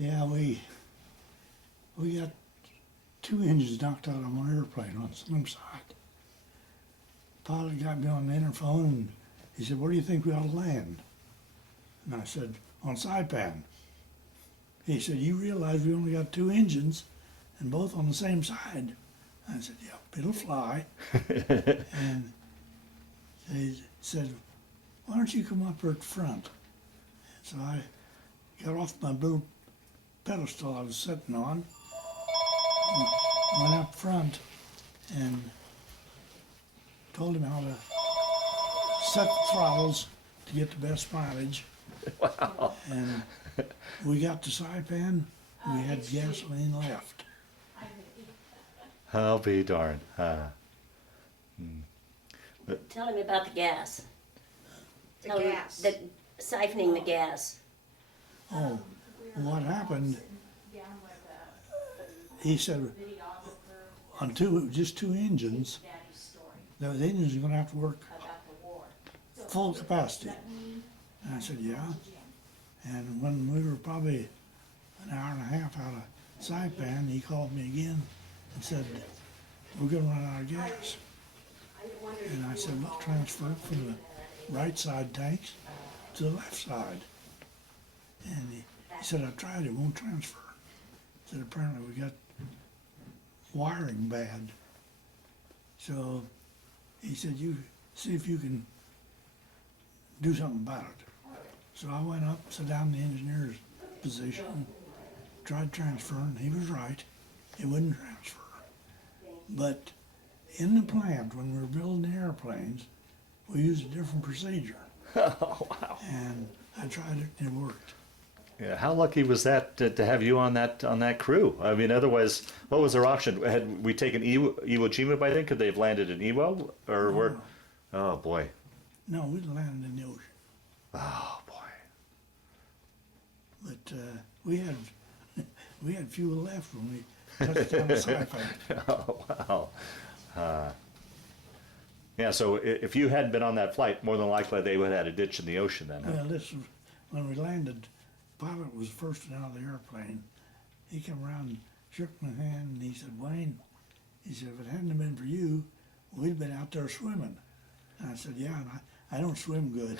Yeah, we got two engines knocked out on one airplane on the slim side. Pilot got me on the interphone and he said, "Where do you think we ought to land?" And I said, "On Saipan." He said, "You realize we only got two engines and both on the same side?" I said, "Yeah, it'll fly." And they said, "Why don't you come up here at the front?" So I got off my little pedestal I was sitting on, went up front and told him how to set the throttles to get the best mileage. Wow. And we got to Saipan, we had gasoline left. I'll be darned. Tell him about the gas. The Tell him gas. The siphoning the gas. Oh, what happened, he said, on just two engines, those engines are gonna have to work full capacity. And I said, yeah. And when we were probably an hour and a half out of Saipan, he called me again and said, "We're gonna run out of gas." And I said, "Let's transfer it from the right side tanks to the left side." And he said, "I tried, it won't transfer." He said, "Apparently we got wiring bad." So he said, "You see if you can do something about it." So I went up, sat down in the engineer's position, tried transferring. He was right. It wouldn't transfer. But in the plant, when we were building the airplanes, we used a different procedure. Oh, wow. And I tried it and it worked. Yeah, how lucky was that to have you on that crew? I mean, otherwise, what was their option? Had we taken Iwo Jima by then? Could they have landed in Iwo, or were? Oh boy. No, we landed in the ocean. Oh boy. But we had fuel left when we touched down at Saipan. Oh wow. Yeah. So if you hadn't been on that flight, more than likely they would have had a ditch in the ocean then. Huh? Well, this was when we landed. The pilot was first out of the airplane. He came around and shook my hand and he said, "Wayne," he said, "if it hadn't have been for you, we'd been out there swimming." And I said, "Yeah, and I don't swim good."